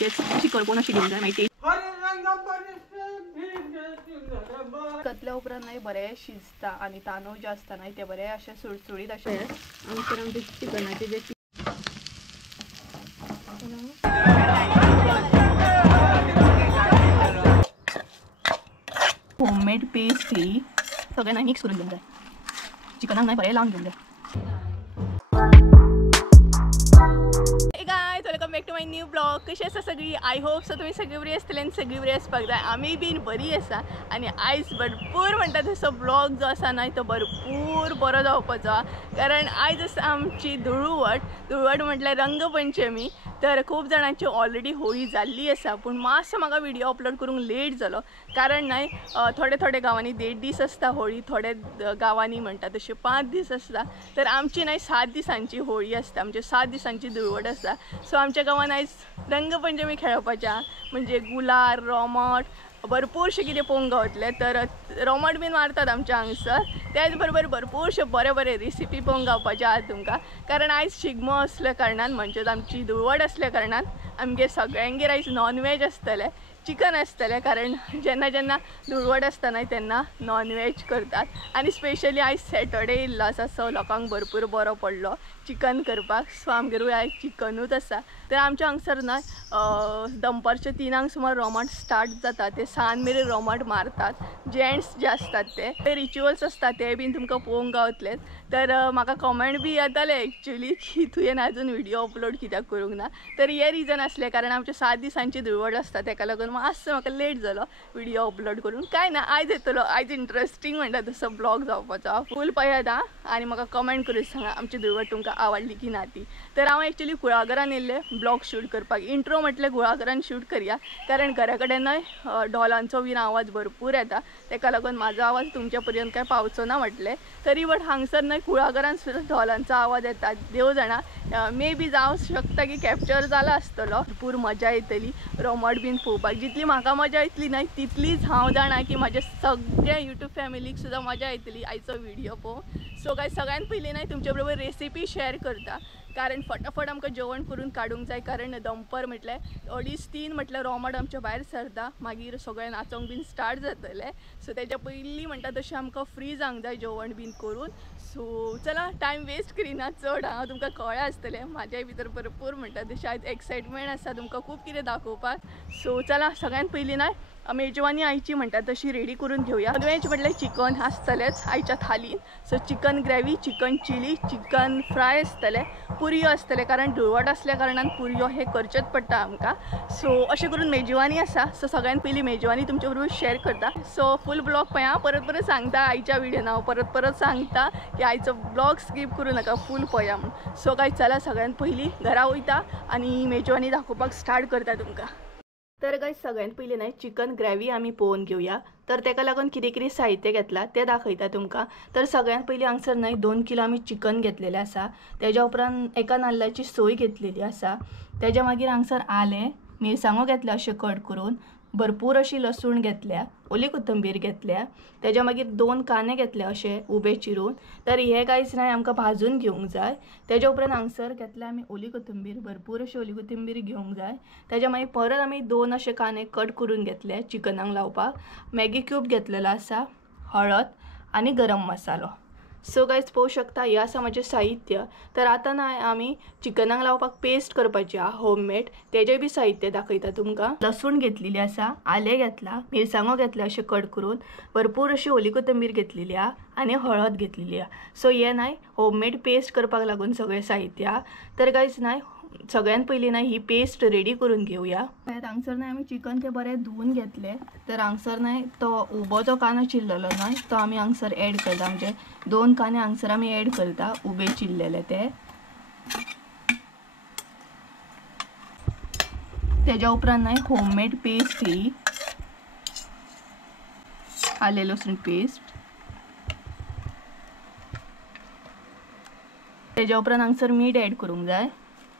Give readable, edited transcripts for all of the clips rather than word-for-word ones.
म्हणजेच चिकन अशी घेऊन जाय माहिती कतल्या उपरांत नाही बरे शिजता आणि तांदूळ जे असता नाही ते बरे असे सुळसुळीत असे आमचे चिकनाचे जे होममेड पेस्ट ही सगळ्यांना मिक्स करून घेऊन जाय चिकनाक नाही बरे लावून घेऊन जाय welcome back to my new blog कशी आसा सगळी आय होप सो तुम्ही सगळी बरी आसतली आनी सगळी बरी आसपाक जाय आमी बीन बरी आसा आनी आयज भरपूर म्हणटा तसो ब्लॉग जो आसा न्हय तो भरपूर बरो जावपाचो कारण आयज आसा आमची धुळवट म्हटल्यार रंगपंचमी तर खूब जाणांची ऑलरेडी होळी जाल्ली आसा पूण मातसो म्हाका व्हिडिओ अपलोड करूंक लेट जालो कारण न्हय थोडे गांवांनी 1.5 दीस आसता होळी थोडे गांवांनी म्हणटा तशें 5 दीस आसता तर आमची न्हय 7 दिसांची होळी आसता म्हणजे 7 दिसांची धुळवट आसता सो आमच्या गांवांत आयज रंगपंचमी खेळपाच्या म्हणजे गुलाल रोमट भरपूरशे कितें पळोवंक गावतले तर रोमट बीन मारतात आमच्या हांगसर त्याच बरोबर भरपूरशे बरे रेसिपी पळोवंक गावपाचे आहात तुमकां कारण आयज शिगमो असल्या कारणान म्हणजेच आमची धुळवट असल्या कारणान आमगे सगळ्यांगेर आयज नॉनवेज आसतलें चिकन आसतलें कारण जेन्ना धुळवट आसता न्हय तेन्ना नॉनवेज करतात आनी स्पेशली आयज सॅटर्डे येयल्लो आसा सो लोकांक भरपूर बरो पडलो चिकन करपाक सो आमगेरूय आयज चिकनूच आसा तर आमच्या हांगसर न्हय दनपारचे 3 सुमार रोमट स्टार्ट जाता ते 6 मेरेन रोमट मारतात जेंट्स जे असतात ते रिच्युअल्स असतात ते बीन तुमकां पळोवंक गावतले तर म्हाका कमेंट बी येताले एक्चुअली की तुवें आजून व्हिडिओ अपलोड कित्याक करूंक ना तर हे रिजन आसलें कारण आमच्या 7 दिसांची धुळवट आसता तेका लागून मातसो म्हाका लेट जालो व्हिडिओ अपलोड करून काय ना आयज येतलो आयज इंट्रस्टींग म्हणटा तसो ब्लॉग जावपाचो फूल पळयात आं आनी म्हाका कमेंट करून सांगा आमची धुळवट तुमकां आवडली की ना ती तर हांव एक्चुअली कुळागरान येयल्लें ब्लॉग शूट करपाक इंट्रो म्हटल्यार कुळागरान शूट करया कारण घरा कडेन न्हय ढोलांचो बीन आवाज भरपूर येता तेका लागून म्हाजो आवाज तुमच्या पर्यंत काय पावचो ना म्हटलें तरी बट हांगसर न्हय कुळागरान सुद्दां ढोलांचो आवाज येता देव जाणा मे बी जावं शकता की कॅप्चर जाला आसतलो भरपूर मजा येतली रोमट बीन पळोवपाक जितली म्हाका मजा येतली न्हय तितलीच हांव जाणा की म्हाज्या सगळ्या यूट्यूब फॅमिलीक सुद्दां मजा येतली आयचो व्हिडिओ पळोवन सो काय सगळ्यात पयलीं न्हय तुमच्या बरोबर रेसिपी शेअर करता कारण फटाफट आमकां जेवण करून काडूंक जाय कारण दनपार म्हटल्यार 2:30-3 म्हटल्यार रोमट आमच्या भायर सरता मागीर सगळें नाचोंक बीन स्टार्ट जातलें सो तेच्या पयलीं म्हणटा तशें आमकां फ्री जावंक जाय जेवण बीन करून सो चला टायम वेस्ट करिना चड हांव तुमकां कळ्ळें आसतलें म्हाज्याय भितर भरपूर म्हणटा तशें आयज एक्सायटमेंट आसा तुमकां खूब कितें दाखोवपाक सो चला सगळ्यात पयलीं न्हय मेजवानी आयची म्हणटा तशी रेडी करून घेवया नॉनवेज म्हटल्यार चिकन आसतलेंच आयच्या थालीन सो chicken gravy chicken chilli chicken fry आसतलें पुरयो आसतलें कारण धुळवट असल्या कारणान पुरयो हे करचेच पडटा आमकां सो अशें करून मेजवानी आसा सो सगळ्यात पयलीं मेजवानी तुमच्या बरोबर शेअर करता सो फूल ब्लॉग पळया परत सांगता आयच्या व्हिडिओन हांव परत सांगता की आयचो ब्लॉग स्कीप करूं नाका फूल पळया म्हणून सो काय चला सगळ्यात पयलीं घरा वयता आनी मेजवानी दाखोवपाक स्टार्ट करता तुमकां तर गाय सगळ्यात पयलीं न्हय चिकन ग्रेवी आमी पळोवन घेवया तर तेका लागून कितें साहित्य घेतला ते दाखयता तुमकां तर सगळ्यात पयलीं हांगसर न्हय 2 किलो आमी चिकन घेतलेलें आसा तेज्या उपरांत एका नाल्लाची सोय घेतलेली आसा तेज्या मागीर हांगसर आलें मिरसांगो घेतल्या अशें कट करून भरपूर अशी लसूण घेतल्या ओली कोथंबीर घेतल्या तेज्या मागीर 2 कांदे घेतले अशे उबे चिरून तर हे कांयच न्हय आमकां भाजून घेवंक जाय तेज्या उपरांत हांगसर घेतल्या आमी ओली कोथंबीर भरपूर अशी ओली कोथंबीर घेवंक जाय तेज्या मागीर परत आमी 2 अशे कांदे कट करून घेतले चिकनाक लावपाक मॅगी क्यूब घेतलेलो आसा हळद आनी गरम मसालो सो गायज पळोवंक शकता हे आसा म्हजें साहित्य तर आतां न्हय आमी चिकनाक लावपाक पेस्ट करपाची आहा होममेड तेजें बी साहित्य दाखयता तुमकां लसूण घेतलेली आसा आलें घेतला मिरसांगो घेतले अशें कट करून भरपूर अशी ओली कोथंबीर घेतलेली आहा आनी हळद घेतलेली आहा सो हे न्हय होममेड पेस्ट करपाक लागून सगळें साहित्य आहा तर गायज न्हय सगळ्यात पयलीं न्हय ही पेस्ट रेडी करून घेवया हांगसर न्हय आमी चिकन ते बरें धुवन घेतले तर हांगसर न्हय तो उबो जो कांदो चिरलेलो न्हय तो आमी हांगसर एड करता म्हणजे 2 कांदे हांगसर आमी एड करता उबे चिरलेले ते तेज्या उपरांत न्हय होममेड पेस्ट ही आले लसूण पेस्ट तेज्या उपरांत हांगसर मीठ एड करूंक जाय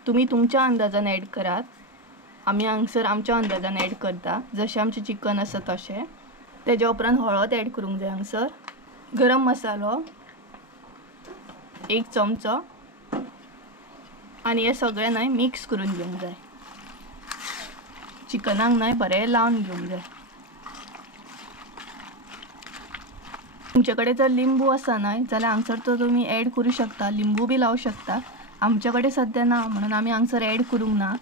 तुम्ही तुमच्या अंदाजान एड करात आमी हांगसर आमच्या अंदाजान एड करता जशें आमचें चिकन आसा तशें तेज्या उपरांत हळद एड करूंक जाय हांगसर गरम मसालो 1 चमचो आनी हे सगळें न्हय मिक्स करून घेवंक जाय चिकनाक नाही बरें लावन घेवंक जाय। तुमचे कडेन जर लिंबू आसा न्हय जाल्यार हांगसर तो तुमी ॲड करूं शकता, लिंबू बी लावं शकता। आमचे कडेन सद्या ना म्हणून आमी हांगसर ॲड करूंक ना।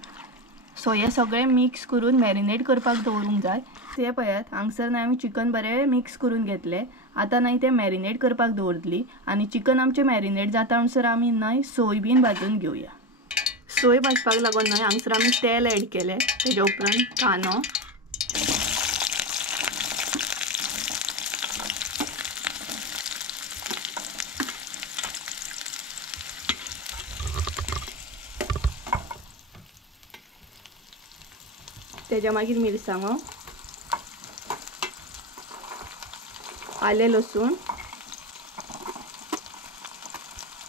सो हे सगळें मिक्स करून मॅरिनेट करपाक दवरूंक जाय। ते पळयात हांगसर न्हय आमी चिकन बरें मिक्स करून घेतले। आतां न्हय ते मॅरिनेट करपाक दवरतली आनी चिकन आमचें मॅरिनेट जाता म्हणसर आमी न्हय सोय बीन भाजून घेवया। सोय भाजपाक लागून न्हय हांगसर आमी तेल ॲड केलें, तेजे उपरांत कांदो, तेज्या मागीर मिरसांगो, आले लसूण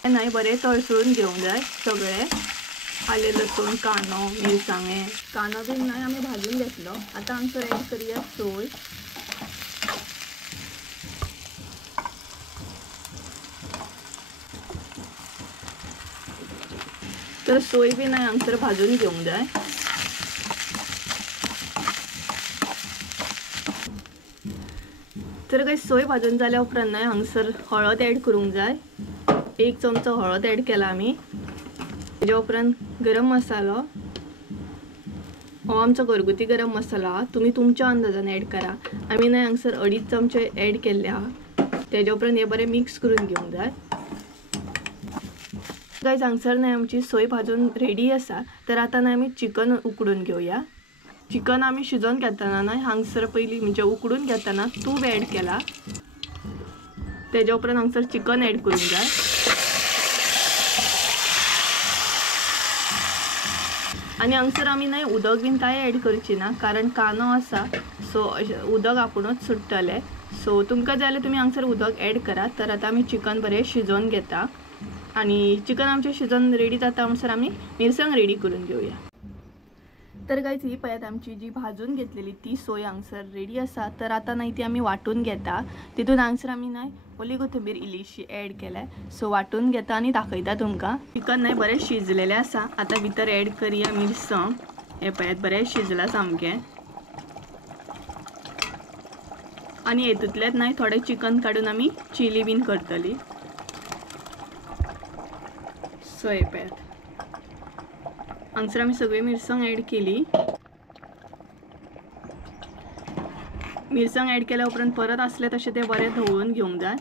न्हय बरें तळसळून घेवंक जाय। सगळे आले लसूण, कांदो, मिरसांगे, कांदो बीन न्हय आमी भाजून घेतलो। आतां हांगसर ॲड करूया सोय, तर सोय बी न्हय हांगसर भाजून घेवंक जाय। तर काही सोय भाजून जाल्या उपरांत न्हय हांगसर हळद ॲड करूंक जाय। 1 चमचो हळद ॲड केला आमी। तेजे उपरांत गरम मसालो, हो आमचो घरगुती गरम मसालो हा, तुमी तुमच्या अंदाजान ॲड करा। आमी न्हय हांगसर 2.5 चमचे ॲड केल्ले हा। तेजे उपरांत हे बरें मिक्स करून घेवंक जाय। गायज हांगसर न्हय आमची सोय भाजून रेडी आसा। तर आतां न्हय आमी चिकन उकडून घेवया। चिकन आमी शिजोवन घेतना न्हय हांगसर पयलीं म्हणजे उकडून घेतना तूप ॲड केला। तेजे उपरांत हांगसर चिकन ॲड करूंक जाय आनी हांगसर आमी न्हय उदक बीन कांय ॲड करची ना, कारण कांदो आसा सो उदक आपुणूच सुट्टलें। सो तुमकां जाय जाल्यार तुमी हांगसर उदक ॲड करा। तर आतां आमी चिकन बरें शिजोवन घेता आनी चिकन आमचें शिजोवन रेडी जाता म्हणसर आमी मिरसांग रेडी करून घेवया। तर गायज ही पळयात आमची जी भाजून घेतलेली ती सोय हांगसर रेडी आसा। तर आतां न्हय ती आमी वांटून घेता। तितून हांगसर आमी न्हय ओली कोथिंबीर इल्लीशी ॲड केल्या। सो वांटून घेता आनी दाखयता तुमकां। चिकन न्हय बरें शिजलेलें आसा। आतां भितर ॲड करया मिरसांग। हे पळयात बरें शिजलां सामकें आनी हेतूंतलेंच न्हय थोडें चिकन काडून आमी चिली बीन करतली। सो हे पळयात हांगसर आमी सगळी मिरसांग ॲड केली। मिरसांग ॲड केल्या उपरांत परत आसले तशें ते बरें धवळून घेवंक जाय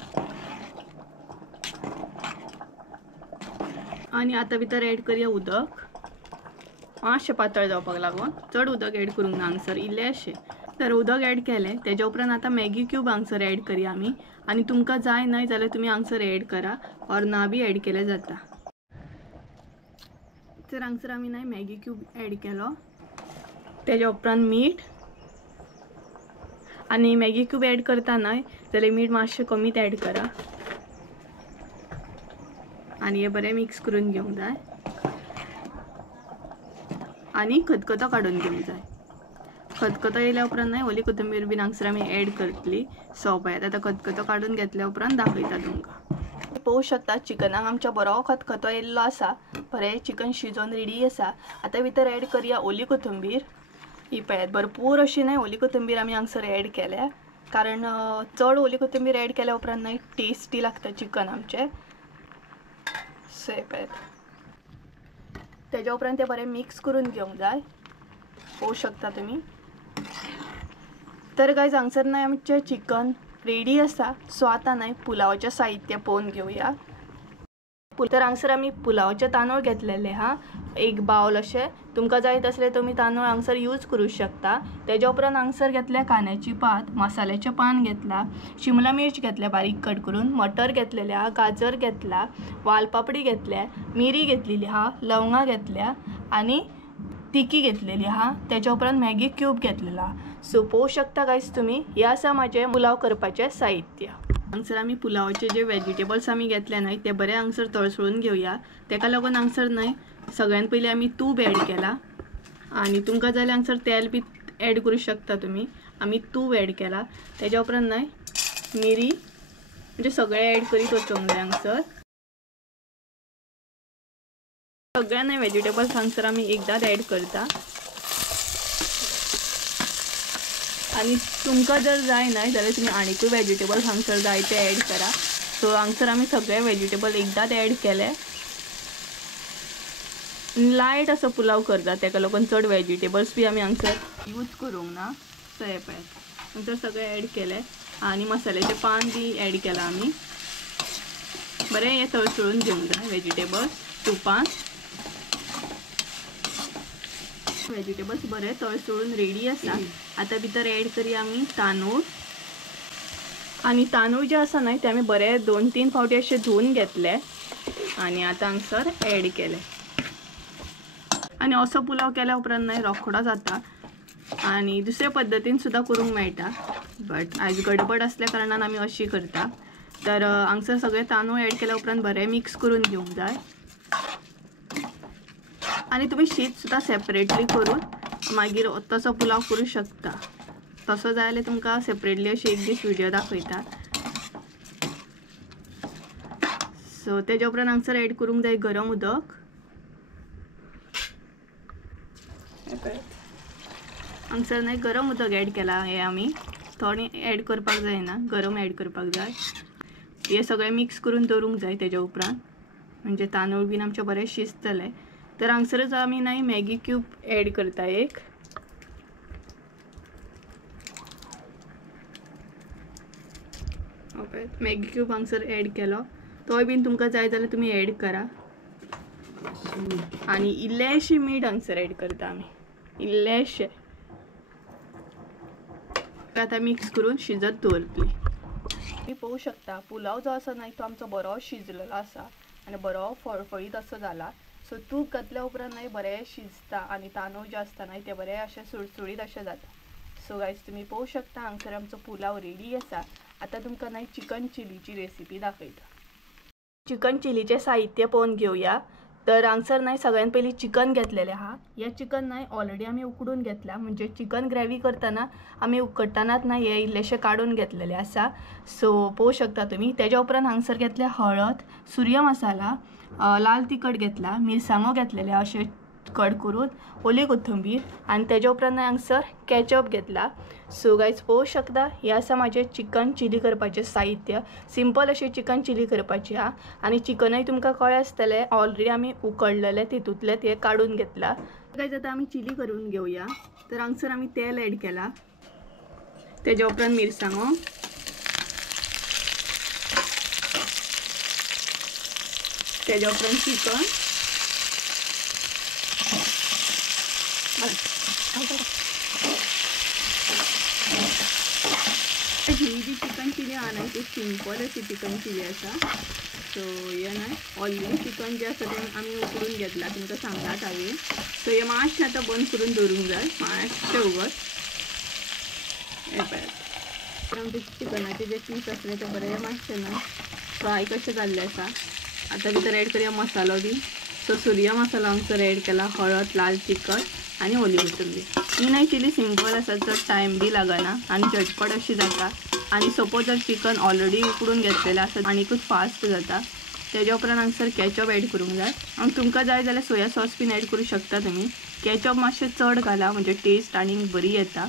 आनी आतां भितर ॲड करया उदक, मातशें पातळ जावपाक लागून। चड उदक ॲड करूंक ना हांगसर, इल्लेशें। तर उदक ॲड केलें तेजे उपरांत आतां मॅगी क्यूब हांगसर ॲड करया आमी। आनी तुमकां जाय न्हय जाल्यार तुमी हांगसर ॲड करा ऑर ना बी ॲड केलें जाता। तर हांगसर आमी न्हय मॅगी क्यूब ॲड केलो। तेजे उपरांत मीठ आनी मॅगी क्यूब ॲड करता न्हय जाल्यार मीठ मातशें कमीत ॲड करा आनी हे बरें मिक्स करून घेवंक जाय आनी खतखतो काडून घेवंक जाय। खतखतो येयल्या उपरांत न्हय ओली कोथिंबीर बीन हांगसर आमी ॲड करतली। सो पळयात आतां खतखतो काडून घेतल्या उपरांत दाखयता तुमकां। पळोवंक शकता चिकनाक आमच्या बरो खतखतो येयल्लो आसा। बरें चिकन शिजोवन रेडी आसा। आतां भितर ॲड करया ओली कोथिंबीर। ही पळयात भरपूर अशी न्हय ओली कोथिंबीर आमी हांगसर ॲड केल्या, कारण चड ओली कोथिंबीर ॲड केल्या उपरांत न्हय टेस्टी लागता चिकन आमचें। सो हे पळयात तेजे उपरांत ते बरें मिक्स करून घेवंक जाय। पळोवंक शकता तुमी। तर गायज हांगसर न्हय आमचें चिकन रेडी आसा। सो आतां न्हय पुलावाचें साहित्य पळोवन घेवया। तर हांगसर आमी पुलावाचे तांदूळ घेतलेले हा, 1 बाउल अशें। तुमकां जाय तसले तुमी तांदूळ हांगसर यूज करूं शकता। तेजे उपरांत हांगसर घेतल्या कांद्याची पात, मसाल्याचें पान घेतला, शिमला मिर्च घेतल्या बारीक कट करून, मटर घेतलेले हा, गाजर घेतला, वालपापडी घेतल्या, मिरी घेतलेली हा, लवंगा घेतल्या आनी तिकी घेतलेली हा। तेजे उपरांत मॅगी क्यूब घेतलेला। सो पळोवंक शकता गायज तुमी, हे आसा म्हाजें पुलाव करपाचें साहित्य। हांगसर आमी पुलावाचे जे वेजिटेबल्स आमी घेतले न्हय ते बरें हांगसर तळसळून घेवया। तेका लागून हांगसर न्हय सगळ्यान पयलीं आमी तूप ॲड केला आनी तुमकां जाल्यार हांगसर तेल बी ॲड करूं शकता तुमी। आमी तूप ॲड केला। तेज्या उपरांत न्हय मिरी म्हणजे सगळें ॲड करीत वचोंक जाय हांगसर। सगळ्या न्हय वेजिटेबल्स हांगसर आमी एकदांच ॲड करता। आणि तुमकां जर जाय नाही जाल्यार तुम्ही आनीकूय वेजिटेबल्स हांगसर जाय ते ॲड करा. सो हांगसर आमी सगळे वेजिटेबल एकदांच ॲड केले. लायट असो पुलाव करता तेका लागून चड वेजिटेबल्स बी आमी हांगसर यूज करूंक ना. सो हे पळय हांगसर सगळे ॲड केले आणि मसाल्याचे पान बी ॲड केला आमी. बरें हे तळसळून घेवंक जाय वेजिटेबल्स तुपान. वेजिटेबल्स बरे तळसळून रेडी आसा. आता भितर ॲड करूया आमी तांदूळ. आणि तांदूळ जे आसा न्हय ते आमी बरे 2-3 फावटी अशे धुवून घेतले आणि आता हांगसर ॲड केले. आणि असो पुलाव केल्या उपरांत न्हय रोखडो जाता आणि दुसऱ्या पद्दतीन सुद्दां करूंक मेळटा. बट आयज गडबड असल्या कारणान आमी अशी करता. तर हांगसर सगळे तांदूळ ॲड केल्या उपरांत बरें मिक्स करून घेवंक जाय. आणि तुम्ही शीत सुद्दां सेपरेटली करून मागीर तसो पुलाव करूं शकता. तसो जाय जाल्यार तुमकां सेपरेटली अशी एक दीस व्हिडिओ दाखयता. सो तेज्या उपरांत हांगसर ॲड करूंक जाय गरम उदक. हांगसर न्हय गरम उदक ॲड केला. हे आमी थोडें ॲड करपाक जायना, गरम ॲड करपाक जाय. हे सगळें मिक्स करून दवरूंक जाय तेज्या उपरांत म्हणजे तांदूळ बीन आमचे बरें शिजतले. तर हांगसरच आमी न्हय मॅगी क्यूब ॲड करता एक. ओके मॅगी क्यूब हांगसर ॲड केलो. तोय बीन तुमकां जाय जाल्यार तुमी ॲड करा. आणि इल्लेशें मीठ हांगसर ॲड करता आमी, इल्लेशें. आता मिक्स करून शिजत दवरतली. तुम्ही पळोवं शकता पुलाव जो आसा न्हय तो आमचो बरो शिजलेलो आसा आणि बरो फळफळीत असो जाला. सो तूप घातल्या उपरांत न्हय बरें शिजता आणि तांदूळ जे आसता न्हय ते बरें अशें सुळसुळीत अशें जाता. सो गायज तुम्ही पळोवं शकता हांगसर आमचो पुलाव रेडी आसा. आता तुमकां न्हय चिकन चिलीची रेसिपी दाखयता. चिकन चिलीचे साहित्य पळोवन घेवया. तर हांगसर न्हय सगळ्यान पयलीं चिकन घेतलेलें आहा. हे चिकन न्हय ऑलरेडी आमी उकडून घेतला म्हणजे चिकन ग्रेवी करतना आमी उकडटनाच न्हय हे इल्लेशें काडून घेतलेलें आसा. सो पळोवं शकता तुमी. तेज्या उपरांत हांगसर घेतले हळद, सूर्य मसाला, लाल तिखट घेतला, मिरसांगो घेतलेले अशें कट करून, ओली कोथंबीर आणि तेज्या उपरांत हांगसर केचप घेतला. सो गायज पळोवं शकता हे आसा माझे चिकन चिली करपाचें साहित्य. सिंपल अशें चिकन चिली करपाची हा. आणि चिकनय तुमकां कळ्ळें आसतलें ऑलरेडी आमी उकडलेले तितूंतले ते काडून घेतला. गायज आता आमी चिली करून घेवया. तर हांगसर आमी तेल ॲड केला. तेज्या उपरांत मिरसांगो, तेज्या उपरांत चिकन, ही जी चिकन चिली आहा न्हय ती सिंपल अशी चिकन चिली आसा. सो हे न्हय ऑलरेडी चिकन जे आसा तें आमी उकडून घेतला तुमकां सांगतात हांवें. सो हे मातशें आतां बंद करून दवरूंक जाय मातशें उगत. हे पळय आमचे चिकनाचे जे पीस आसले ते बरे मातशें न्हय फ्राय कशें जाल्ले आसा. आता भितर ॲड करूया मसालो बी. सो सूर्य मसाला हांगसर ॲड केला, हळद, लाल तिखट आणि ओली कोथंबीर. ही न्हय चिली सिंपल आसा, चड टायम बी लागना आणि झटपट अशी जाता. आणि सपोज जर चिकन ऑलरेडी उकडून घेतलेलें आसा आनीकूच फास्ट जाता. तेज्या उपरांत हांगसर केचप ॲड करूंक जाय. आनी तुमकां जाय जाल्यार सोया सॉस बीन ॲड करूं शकता तुमी. केचप मातशें चड घाला म्हणजे टेस्ट आनीक बरी येता.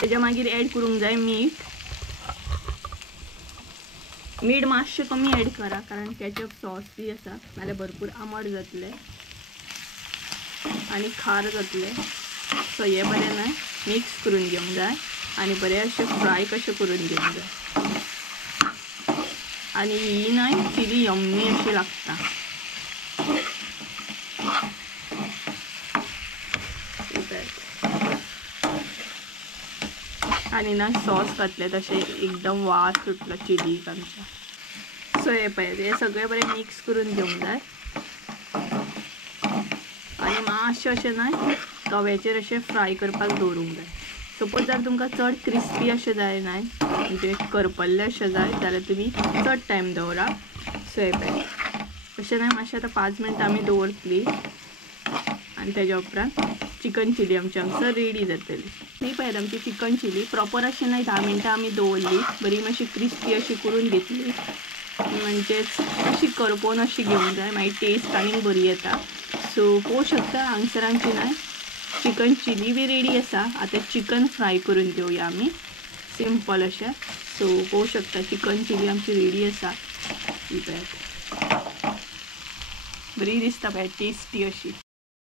तेज्या मागीर ॲड करूंक जाय मीठ. मीठ मातशें कमी ॲड करा कारण केचप सॉस बी आसा नाल्यार भरपूर आंबट जातले आणि खार जातले. सो हे बरें न्हय मिक्स करून घेवंक जाय आणि बरें अशें फ्राय कशें करून घेवंक जाय. आणि ही न्हय चिली यम्मी अशी लागता. आणि ना सॉस घातले तशें एकदम वास सुटलो चिलीक आमच्या. सो हे पळय हे सगळें बरें मिक्स करून घेवंक जाय आणि मातशें अशें न्हय तव्याचेर अशें फ्राय करपाक दवरूंक जाय. सपोज जर तुमकां चड क्रिस्पी अशें जाय न्हय म्हणजे करपल्लें अशें जाय जाल्यार तुमी चड टायम दवरा. सो हे पळय अशें न्हय मातशें आतां 5 मिनटां आमी दवरतली आणि तेज्या उपरांत चिकन चिली आमची हांगसर रेडी जातली. ही पळय आमची चिकन चिली प्रॉपर अशी न्हय 10 मिनटां आमी दवरली. बरी मातशी क्रिस्पी अशी करून घेतली म्हणजेच अशी करपोवन अशी घेवंक जाय मागीर टेस्ट आनीक बरी येता. सो पळोवं शकता हांगसर आमची न्हय चिकन चिली बी रेडी आसा. आता चिकन फ्राय करून घेऊया आम्ही सिंपल अशें. सो पळोवंक शकता चिकन चिली आमची रेडी आसा. ही पळयात बरी दिसता पळयात टेस्टी अशी.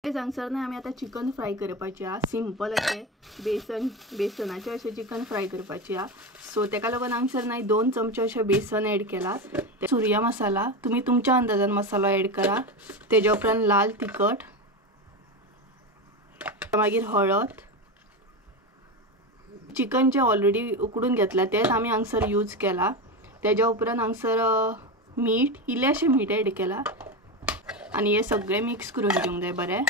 हांगसर न्हय आमी आतां चिकन फ्राय करपाचें आहा. सिंपल अशें बेसनाचें अशें चिकन फ्राय करपाचें आहा. सो तेका लागून हांगसर न्हय 2 चमचे अशें बेसन ॲड केला. सुर्या मसाला तुम्ही तुमच्या अंदाजान मसालो ॲड करा. तेज्या उपरांत लाल तिखट, मागीर हळद. चिकन जे ऑलरेडी उकडून घेतला तेच आमी हांगसर यूज केला. तेज्या उपरांत हांगसर मीठ, इल्लेशें मीठ ॲड केला आणि हे सगळे मिक्स करून घेवंक जाय बरें.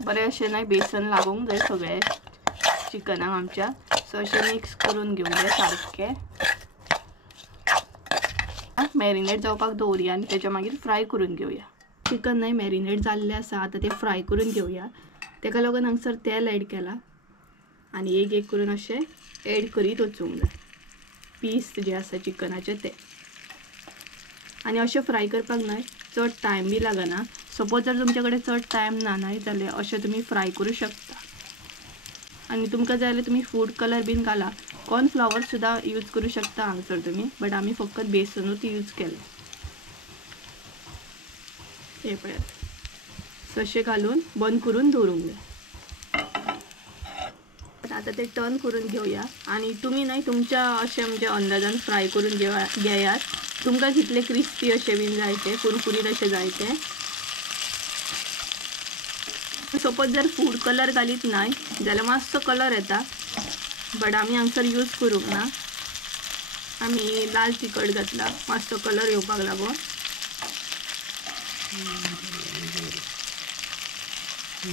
बरें अशें न्हय बेसन लागूंक जाय सगळे चिकनाक आमच्या. सो अशें मिक्स करून घेवंक जाय सारकें. मॅरिनेट जावपाक दवरया आनी तेच्या मागीर फ्राय करून घेवया. चिकन न्हय मॅरिनेट जाल्लें आसा. आतां तें फ्राय करून घेवया. तेका लागून हांगसर तेल ॲड केला आनी एक करून अशें ॲड करीत वचूंक जाय पीस जे आसा चिकनाचे ते. आनी अशें फ्राय करपाक न्हय चड टायम बी लागना. सपोज जर तुमचे कडेन चड टायम ना न्हय जाल्यार अशें तुमी फ्राय करूं शकता. आनी तुमकां जाय जाल्यार तुमी फूड कलर बीन घाला. कॉर्नफ्लॉवर सुद्दां यूज करूं शकता हांगसर तुमी. बट आमी फकत बेसनूच यूज केलें. हे पळयात सशें घालून बंद करून दवरूंक जाय. आता ते टर्न करून घेवया आणि तुम्ही नाही तुमच्या अशें म्हणजे अंदाजान फ्राय करून घेयात. तुमकां कितले क्रिस्पी अशें बीन जाय ते कुरकुरीत अशें जाय ते. सपोज जर फूड कलर घालीत नाय जाल्यार मातसो कलर येता. बट आमी हांगसर यूज करूंक ना. आमी लाल तिखट घातला मातसो कलर येवपाक लागून.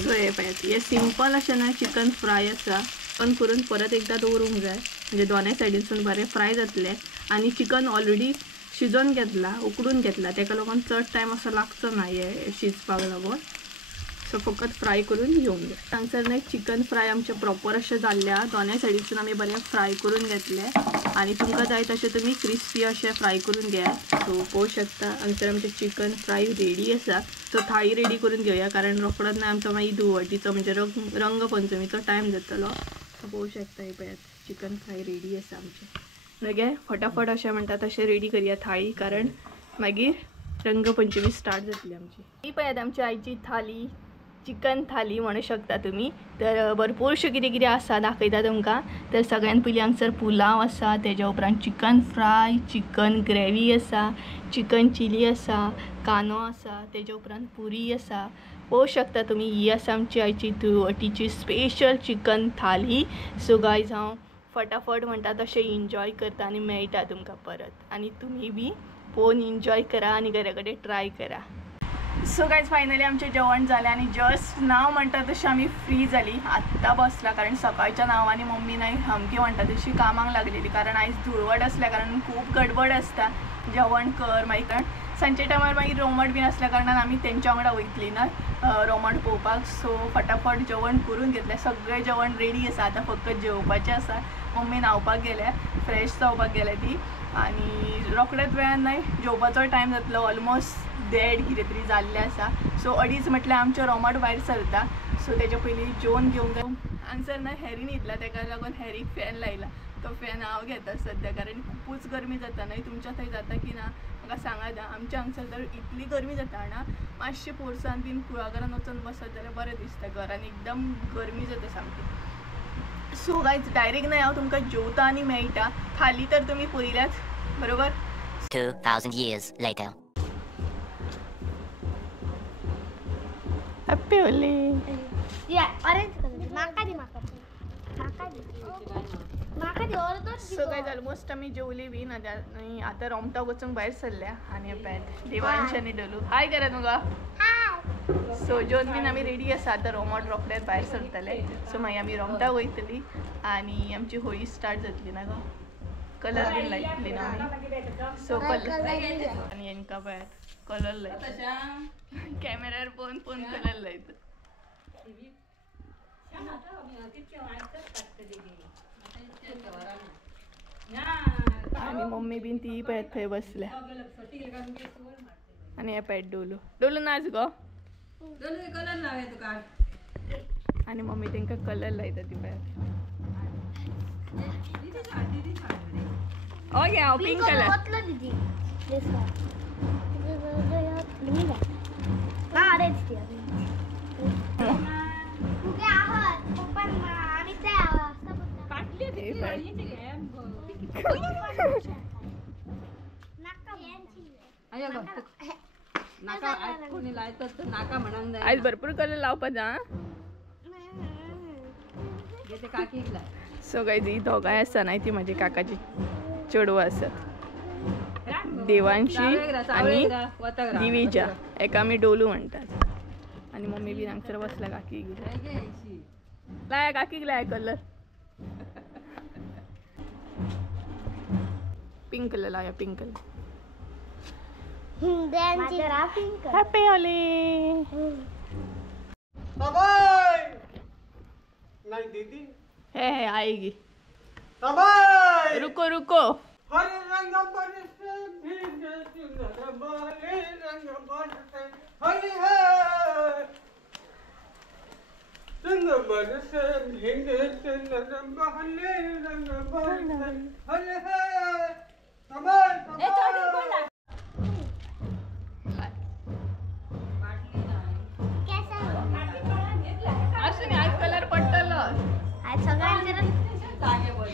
सो हे पळयात हे सिंपल अशें ना चिकन फ्राय आसा. पण करून परत एकदा दवरूंक जाय म्हणजे दोनूय सायडीनसून बरें फ्राय जातलें. आनी चिकन ऑलरेडी शिजोवन घेतला उकडून घेतला तेका लागून चड टायम असो लागचो ना हे शिजपाक लागून. सो फकत फ्राय करून घेवंक जाय. हांगसर न्हय चिकन फ्राय आमचें प्रॉपर अशें जाल्लें आहा. दोनूय सायडीनसून आमी बरें फ्राय करून घेतलें आनी तुमकां जाय तशें तुमी क्रिस्पी अशें फ्राय करून घेयात. सो पळोवंक शकता हांगसर आमचें चिकन फ्राय रेडी आसा. सो थाळी रेडी करून घेवया कारण रोखडोच न्हय आमचो मागीर धुवटीचो म्हणजे रंगपंचमीचो टायम जातलो. सो पळोवंक शकता हे पळयात चिकन फ्राय रेडी आसा आमचें. मागीर फटाफट अशें म्हणटा तशें रेडी करया थाळी कारण मागीर रंगपंचमी स्टार्ट जातली आमची. ही पळयात आमची आयची थाली चिकन थाली म्हणू शकता तुमी. तर भरपूरशें कितें कितें आसा दाखयता तुमकां. तर सगळ्यान पयलीं हांगसर पुलाव आसा. तेज्या उपरांत चिकन फ्राय, चिकन ग्रेवी आसा, चिकन चिली आसा, कानो आसा, तेज्या उपरांत पुरी आसा. पळोवंक शकता तुमी ही आसा आमची आयची धुळवटीची स्पेशल चिकन थाली. सो गायज हांव फटाफट म्हणटा तशें एन्जॉय करता आनी मेळटा तुमकां परत. आनी तुमी बी पळोवन एन्जॉय करा आनी घरा कडेन ट्राय करा. सो गायज फायनली आमचें जेवण जालें आनी जस्ट नाव म्हणटा तशी आमी फ्री जाली. आत्तां बसला कारण सकाळच्या नांवांनी मम्मी नाही सामकी म्हणटा तशी कामाक लागलेली कारण आयज धुळवट आसल्या कारण खूब गडबड आसता. जेवण कर मागीर कारण सांजचे टायमार मागीर रोमट बीन आसल्या कारणान आमी तेंच्या वांगडा वयतली ना रोमट पळोवपाक. सो फटाफट जेवण करून घेतलें. सगळें जेवण रेडी आसा. आतां फक्त जेवपाचें आसा. मम्मी न्हावपाक गेल्या फ्रेश जावपाक गेल्या ती आनी रोखडेच वेळान न्हय जेवपाचो टायम जातलो. ऑलमोस्ट 1:30 कितें तरी जाल्लें आसा. सो 2:30 म्हटल्यार आमचें रोमट भायर सरता. सो तेच्या पयलीं जेवण घेवंक जाय. हांगसर न्हय हेरी न्हिदला तेका लागून हेरीक फॅन लायला. तो फॅन हांव घेता सद्या कारण खूबच गरमी जाता. न्हय तुमच्या थंय जाता की ना म्हाका सांगात. आमच्या हांगसर तर इतली गरमी जाता ना मातशें पोरसान बीन कुळागरान वचून बसत जाल्यार बरें दिसता. घरान एकदम गरमी जाता सामकी. सो गायज डायरेक्ट न्हय हांव तुमकां जेवता आनी मेळटा. थाली तर तुमी पळयल्याच बरोबर. 2000 years later. Happy Holy. So guys almost आमी जेवली बीन आनी आतां रोमटाक वचूंक भायर सरल्या आनी देवांश आनी डलू हाय करा तुका. सो जेवन बीन आमी रेडी आसा. आतां रोमट रोखडेच भायर सरतले. सो मागीर आमी रोमटाक वयतली आनी आमची होळी स्टार्ट जातली ना गो. कलर बीन लायतली ना आमी. सो कलर आनी हेंकां पळयात कलर लायता कॅमेरार पळोवन पळोवन कलर लायता. आनी मम्मी बीन ती पळयात थंय बसल्या. आणि हे पॅट डोलू डोलू नाच गो कलर लावूया तुका आणि मम्मी त्यांका कलर लायता ती पॅट ओके हांव पिंक कलर नाका कोणी लायतात तर नाका म्हणांग जाय आज भरपूर कलर लावपाचा हा ते काकीक लाय सो गाईज ही दोगांय आसा ना ती माझी काकाची चेडवां आसात देवांशी आणि दिवीजा एका आमी डोलू म्हणटात आणि मम्मी बी हांगसर बसला काकीक लाया काकीक लाया कलर पिंक कलर लाया पिंक कलर हॅपी होली नहीं दीदी हे आएगी तबाय रुको रुको हरे रंग बरसे भीगे चुनर बाले रंग बरसे हरे है रंग बरसे भीगे चुनर बाले रंग बरसे हरे है तबाय तबाय असं आज कलर पडतलो सांगे बोल